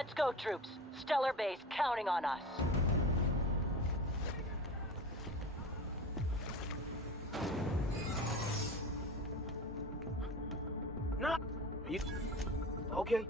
Let's go, troops. Stellar Base counting on us. No. You... Okay.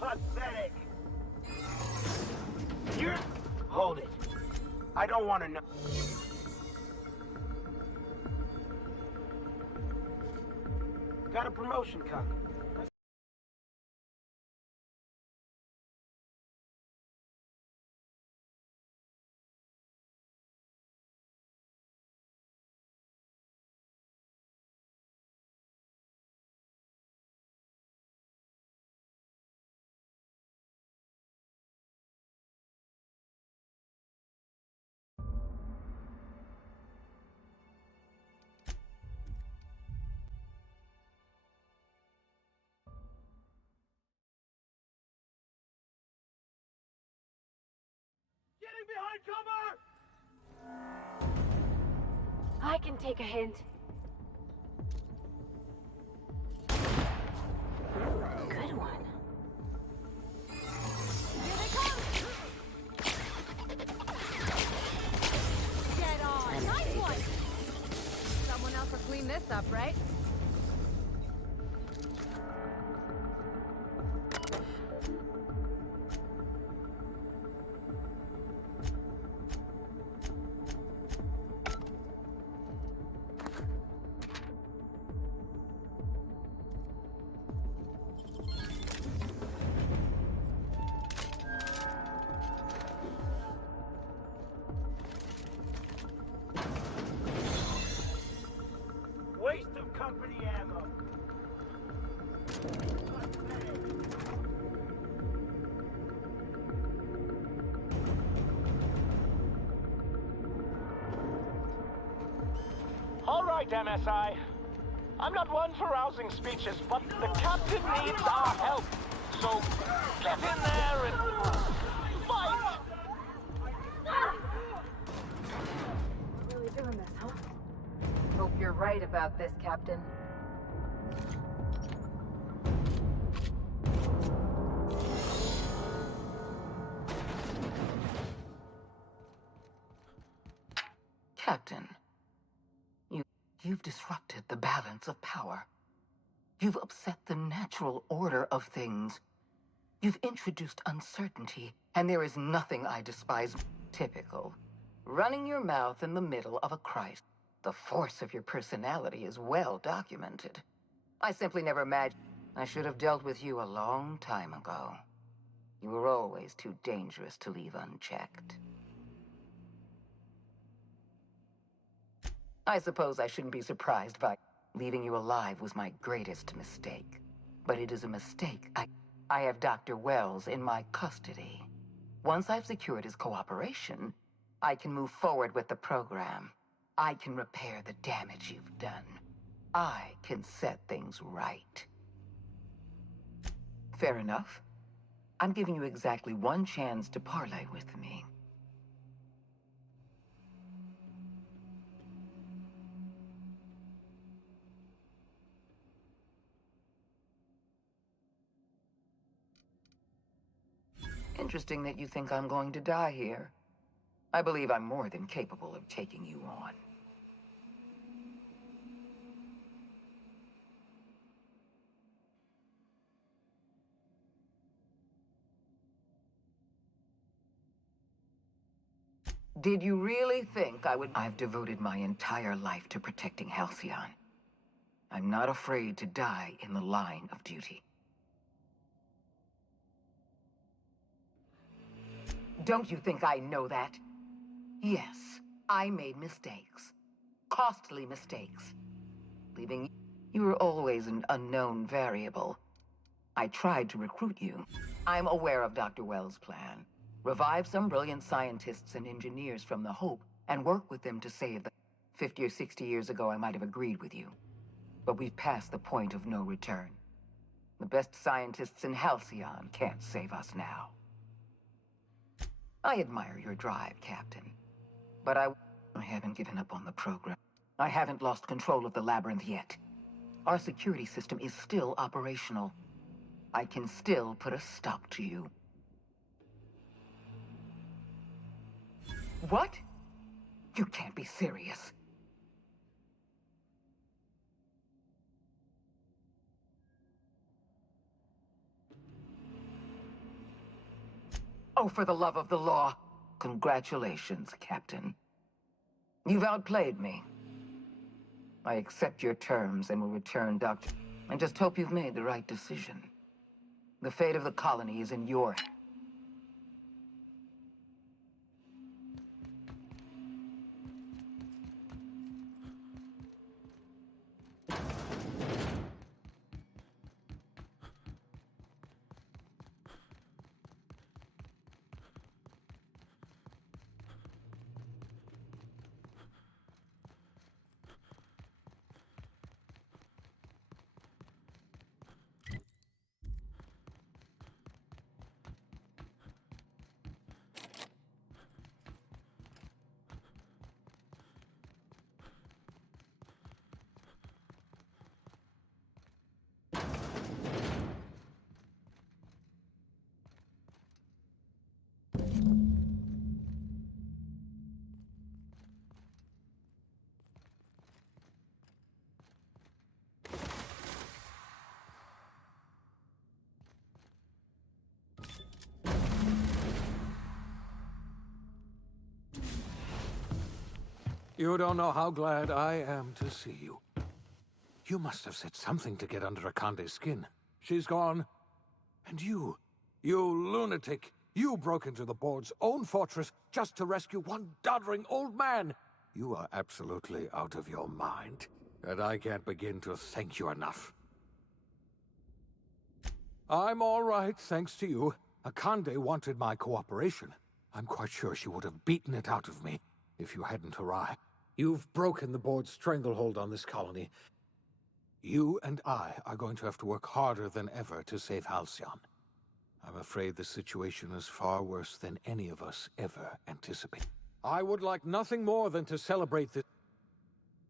Pathetic. You're... Hold it. I don't want to know. Got a promotion coming. Behind cover! I can take a hint. Good one. Here they come! Get on! Nice one! Someone else will clean this up, right? Waste of company ammo. All right, MSI. I'm not one for rousing speeches, but the captain needs our help. So get in there and fight! Really doing this, huh? Hope you're right about this, Captain. Captain, you've disrupted the balance of power. You've upset the natural order of things. You've introduced uncertainty, and there is nothing I despise. Typical. Running your mouth in the middle of a crisis. The force of your personality is well documented. I simply never imagined I should have dealt with you a long time ago. You were always too dangerous to leave unchecked. I suppose I shouldn't be surprised by leaving you alive was my greatest mistake. But it is a mistake. I have Dr. Wells in my custody. Once I've secured his cooperation, I can move forward with the program. I can repair the damage you've done. I can set things right. Fair enough. I'm giving you exactly one chance to parley with me. Interesting that you think I'm going to die here. I believe I'm more than capable of taking you on. Did you really think I would? I've devoted my entire life to protecting Halcyon. I'm not afraid to die in the line of duty. Don't you think I know that? Yes, I made mistakes. Costly mistakes. Leaving You were always an unknown variable. I tried to recruit you. I'm aware of Dr. Wells' plan. Revive some brilliant scientists and engineers from the Hope and work with them to save them. 50 or 60 years ago, I might have agreed with you. But we've passed the point of no return. The best scientists in Halcyon can't save us now. I admire your drive, Captain. But I haven't given up on the program. I haven't lost control of the labyrinth yet. Our security system is still operational. I can still put a stop to you. What? You can't be serious. Oh, for the love of the law. Congratulations, Captain. You've outplayed me. I accept your terms and will return Dr. I just hope you've made the right decision. The fate of the colony is in your hands. You don't know how glad I am to see you. You must have said something to get under Akande's skin. She's gone. And you lunatic, you broke into the board's own fortress just to rescue one doddering old man. You are absolutely out of your mind, and I can't begin to thank you enough. I'm all right, thanks to you. Akande wanted my cooperation. I'm quite sure she would have beaten it out of me if you hadn't arrived. You've broken the board's stranglehold on this colony. You and I are going to have to work harder than ever to save Halcyon. I'm afraid the situation is far worse than any of us ever anticipated. I would like nothing more than to celebrate this.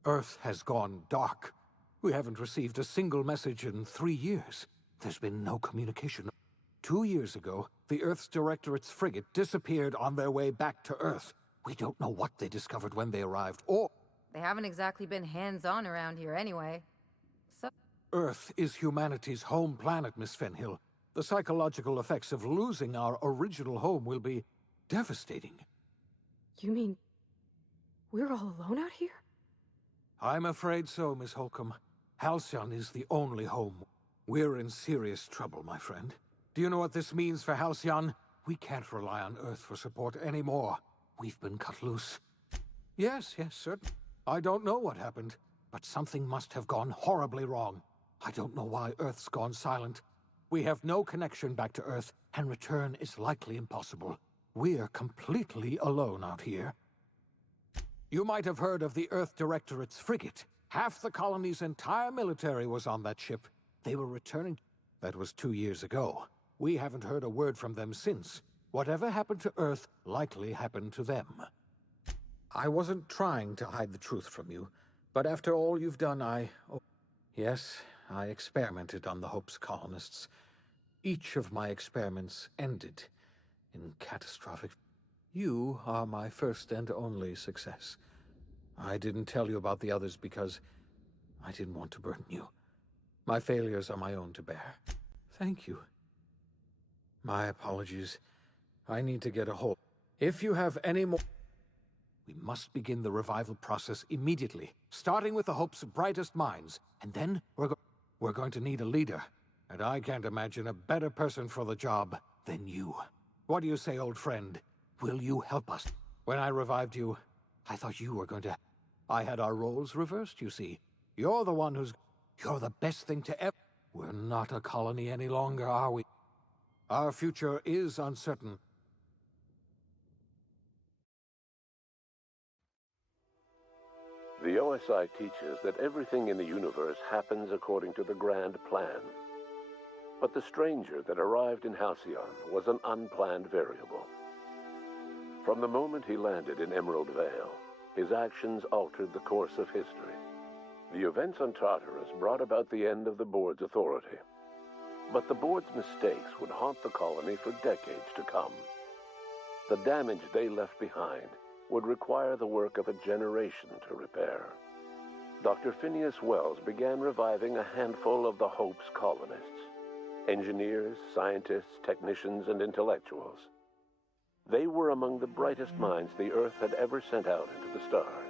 Earth has gone dark. We haven't received a single message in 3 years. There's been no communication. 2 years ago, the Earth's Directorate's frigate disappeared on their way back to Earth. We don't know what they discovered when they arrived, or... They haven't exactly been hands-on around here anyway. So... Earth is humanity's home planet, Miss Fenhill. The psychological effects of losing our original home will be devastating. You mean... we're all alone out here? I'm afraid so, Miss Holcomb. Halcyon is the only home. We're in serious trouble, my friend. Do you know what this means for Halcyon? We can't rely on Earth for support anymore. We've been cut loose. Yes, certainly. I don't know what happened, but something must have gone horribly wrong. I don't know why Earth's gone silent. We have no connection back to Earth, and return is likely impossible. We're completely alone out here. You might have heard of the Earth Directorate's frigate. Half the colony's entire military was on that ship. They were returning. That was 2 years ago. We haven't heard a word from them since. Whatever happened to Earth likely happened to them. I wasn't trying to hide the truth from you, but after all you've done, Yes, I experimented on the Hope's colonists. Each of my experiments ended in catastrophic... You are my first and only success. I didn't tell you about the others because I didn't want to burden you. My failures are my own to bear. Thank you. My apologies. I need to get a hold. If you have any more... We must begin the revival process immediately, starting with the Hope's brightest minds, and then we're going to need a leader. And I can't imagine a better person for the job than you. What do you say, old friend? Will you help us? When I revived you, I thought you were going to... I had our roles reversed, you see. You're the one who's... You're the best thing to ever... We're not a colony any longer, are we? Our future is uncertain. The OSI teaches that everything in the universe happens according to the grand plan. But the stranger that arrived in Halcyon was an unplanned variable. From the moment he landed in Emerald Vale, his actions altered the course of history. The events on Tartarus brought about the end of the board's authority. But the board's mistakes would haunt the colony for decades to come. The damage they left behind would require the work of a generation to repair. Dr. Phineas Wells began reviving a handful of the Hope's colonists: engineers, scientists, technicians, and intellectuals. They were among the brightest minds the Earth had ever sent out into the stars.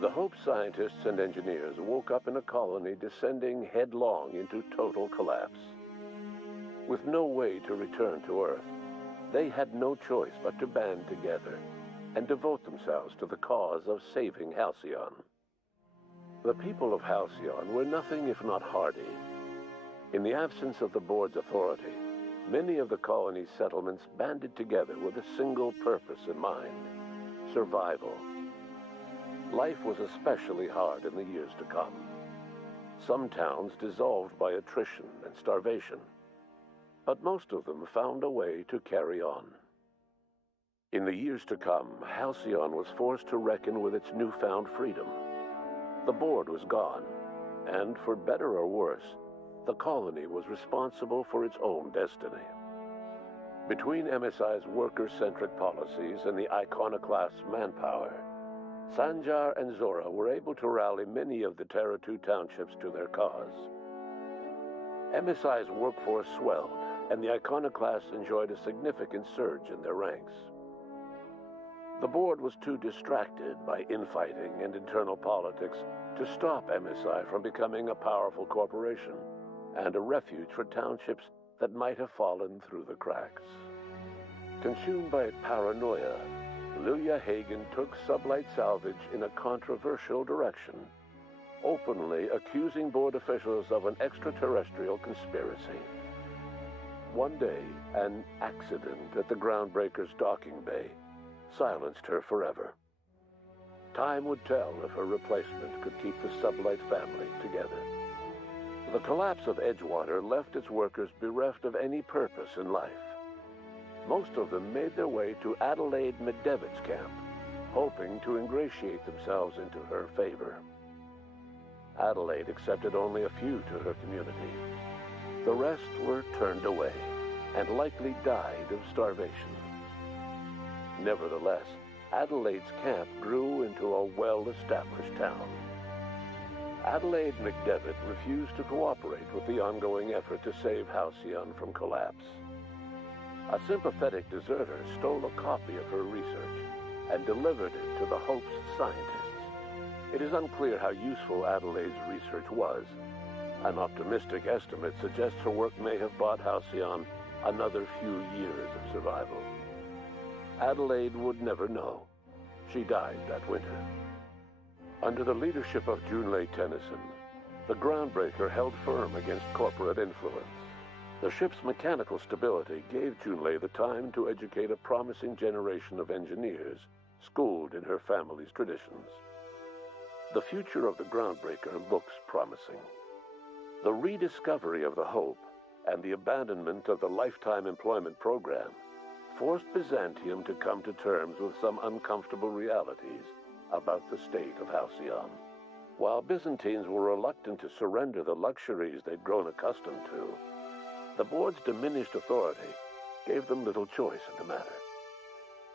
The Hope scientists and engineers woke up in a colony descending headlong into total collapse. With no way to return to Earth, they had no choice but to band together and devote themselves to the cause of saving Halcyon. The people of Halcyon were nothing if not hardy. In the absence of the board's authority, many of the colony's settlements banded together with a single purpose in mind: survival. Life was especially hard in the years to come. Some towns dissolved by attrition and starvation, but most of them found a way to carry on. In the years to come, Halcyon was forced to reckon with its newfound freedom. The board was gone, and for better or worse, the colony was responsible for its own destiny. Between MSI's worker-centric policies and the iconoclast's manpower, Sanjar and Zora were able to rally many of the Terra 2 townships to their cause. MSI's workforce swelled, and the iconoclasts enjoyed a significant surge in their ranks. The board was too distracted by infighting and internal politics to stop MSI from becoming a powerful corporation and a refuge for townships that might have fallen through the cracks. Consumed by paranoia, Lilia Hagen took sublight salvage in a controversial direction, openly accusing board officials of an extraterrestrial conspiracy. One day, an accident at the Groundbreaker's docking bay silenced her forever. Time would tell if her replacement could keep the sublight family together. The collapse of Edgewater left its workers bereft of any purpose in life. Most of them made their way to Adelaide Medevic's camp, hoping to ingratiate themselves into her favor. Adelaide accepted only a few to her community. The rest were turned away and likely died of starvation. Nevertheless, Adelaide's camp grew into a well-established town. Adelaide McDevitt refused to cooperate with the ongoing effort to save Halcyon from collapse. A sympathetic deserter stole a copy of her research and delivered it to the Hope's scientists. It is unclear how useful Adelaide's research was. An optimistic estimate suggests her work may have bought Halcyon another few years of survival. Adelaide would never know. She died that winter. Under the leadership of Junlei Tennyson, the Groundbreaker held firm against corporate influence. The ship's mechanical stability gave Junlei the time to educate a promising generation of engineers schooled in her family's traditions. The future of the Groundbreaker looks promising. The rediscovery of the Hope and the abandonment of the lifetime employment program forced Byzantium to come to terms with some uncomfortable realities about the state of Halcyon. While Byzantines were reluctant to surrender the luxuries they'd grown accustomed to, the board's diminished authority gave them little choice in the matter.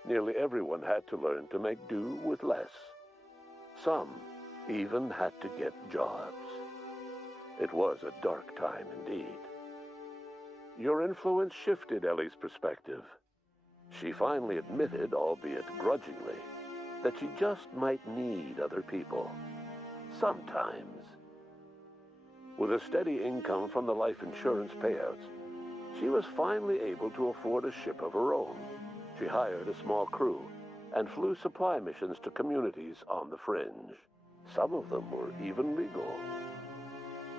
Nearly everyone had to learn to make do with less. Some even had to get jobs. It was a dark time indeed. Your influence shifted Ellie's perspective. She finally admitted, albeit grudgingly, that she just might need other people. Sometimes. With a steady income from the life insurance payouts, she was finally able to afford a ship of her own. She hired a small crew and flew supply missions to communities on the fringe. Some of them were even legal.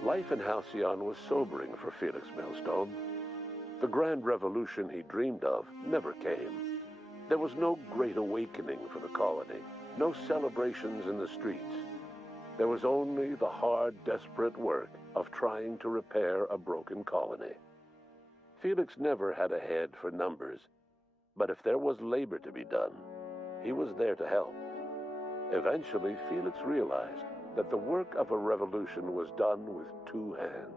Life in Halcyon was sobering for Felix Millstone. The grand revolution he dreamed of never came. There was no great awakening for the colony, no celebrations in the streets. There was only the hard, desperate work of trying to repair a broken colony. Felix never had a head for numbers, but if there was labor to be done, he was there to help. Eventually, Felix realized that the work of a revolution was done with two hands.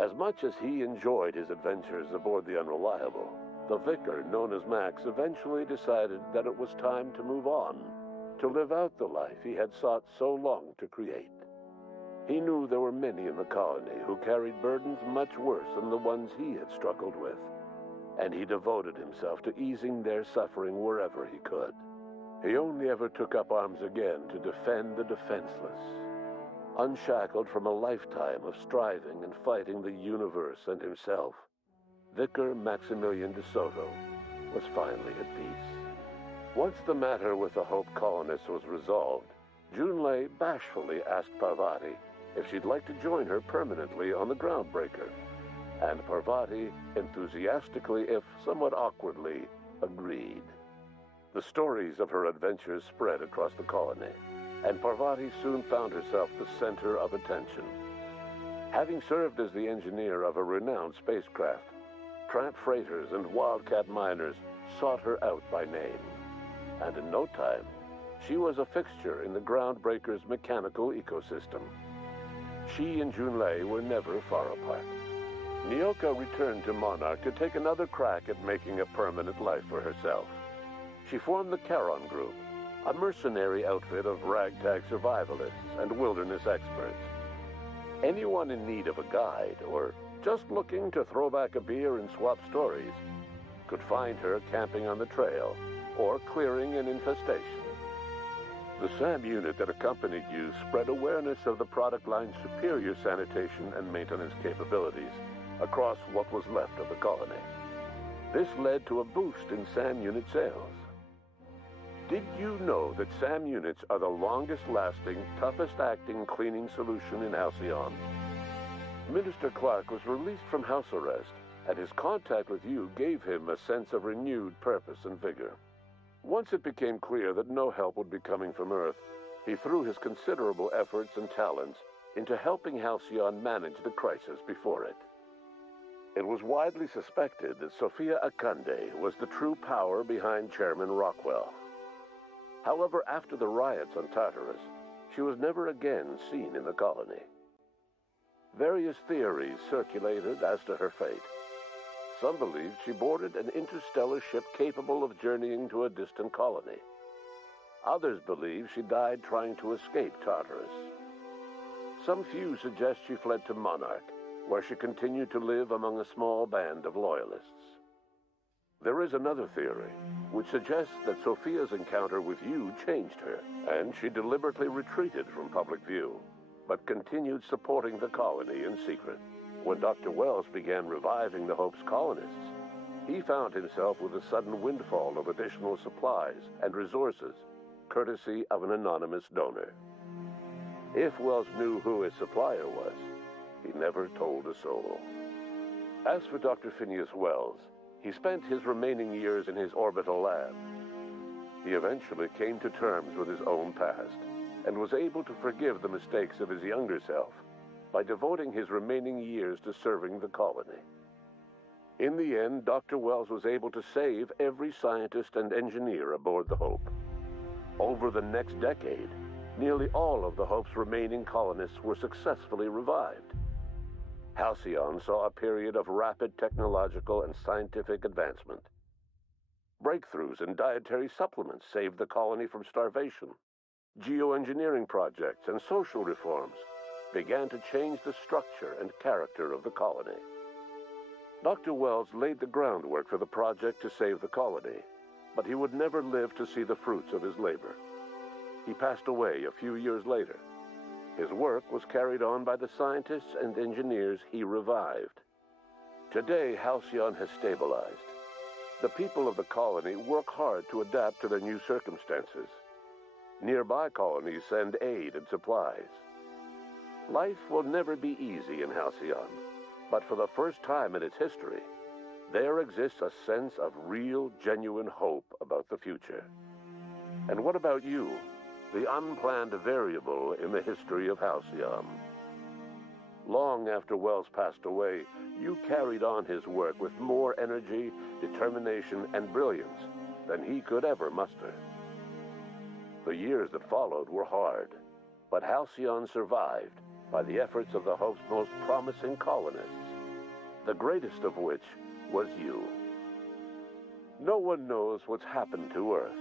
As much as he enjoyed his adventures aboard the Unreliable, the vicar, known as Max, eventually decided that it was time to move on, to live out the life he had sought so long to create. He knew there were many in the colony who carried burdens much worse than the ones he had struggled with, and he devoted himself to easing their suffering wherever he could. He only ever took up arms again to defend the defenseless. Unshackled from a lifetime of striving and fighting the universe and himself, Vicar Maximilian de Soto was finally at peace. Once the matter with the Hope colonists was resolved, Junlei bashfully asked Parvati if she'd like to join her permanently on the Groundbreaker, and Parvati enthusiastically, if somewhat awkwardly, agreed. The stories of her adventures spread across the colony, and Parvati soon found herself the center of attention. Having served as the engineer of a renowned spacecraft, tramp freighters and wildcat miners sought her out by name, and in no time, she was a fixture in the Groundbreaker's mechanical ecosystem. She and Junlei were never far apart. Nyoka returned to Monarch to take another crack at making a permanent life for herself. She formed the Charon Group, a mercenary outfit of ragtag survivalists and wilderness experts. Anyone in need of a guide, or just looking to throw back a beer and swap stories, could find her camping on the trail or clearing an infestation. The SAM unit that accompanied you spread awareness of the product line's superior sanitation and maintenance capabilities across what was left of the colony. This led to a boost in SAM unit sales. Did you know that SAM units are the longest-lasting, toughest-acting cleaning solution in Halcyon? Minister Clark was released from house arrest, and his contact with you gave him a sense of renewed purpose and vigor. Once it became clear that no help would be coming from Earth, he threw his considerable efforts and talents into helping Halcyon manage the crisis before it. It was widely suspected that Sophia Akande was the true power behind Chairman Rockwell. However, after the riots on Tartarus, she was never again seen in the colony. Various theories circulated as to her fate. Some believed she boarded an interstellar ship capable of journeying to a distant colony. Others believe she died trying to escape Tartarus. Some few suggest she fled to Monarch, where she continued to live among a small band of loyalists. There is another theory, which suggests that Sophia's encounter with you changed her, and she deliberately retreated from public view, but continued supporting the colony in secret. When Dr. Wells began reviving the Hope's colonists, he found himself with a sudden windfall of additional supplies and resources, courtesy of an anonymous donor. If Wells knew who his supplier was, he never told a soul. As for Dr. Phineas Wells, he spent his remaining years in his orbital lab. He eventually came to terms with his own past and was able to forgive the mistakes of his younger self by devoting his remaining years to serving the colony. In the end, Dr. Wells was able to save every scientist and engineer aboard the Hope. Over the next decade, nearly all of the Hope's remaining colonists were successfully revived. Halcyon saw a period of rapid technological and scientific advancement. Breakthroughs in dietary supplements saved the colony from starvation. Geoengineering projects and social reforms began to change the structure and character of the colony. Dr. Wells laid the groundwork for the project to save the colony, but he would never live to see the fruits of his labor. He passed away a few years later. His work was carried on by the scientists and engineers he revived. Today, Halcyon has stabilized. The people of the colony work hard to adapt to their new circumstances. Nearby colonies send aid and supplies. Life will never be easy in Halcyon, but for the first time in its history, there exists a sense of real, genuine hope about the future. And what about you, the unplanned variable in the history of Halcyon? Long after Wells passed away, you carried on his work with more energy, determination, and brilliance than he could ever muster. The years that followed were hard, but Halcyon survived by the efforts of the Hope's most promising colonists, the greatest of which was you. No one knows what's happened to Earth,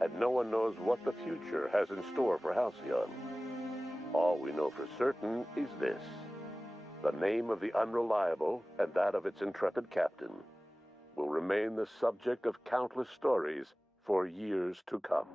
and no one knows what the future has in store for Halcyon. All we know for certain is this: the name of the Unreliable and that of its intrepid captain will remain the subject of countless stories for years to come.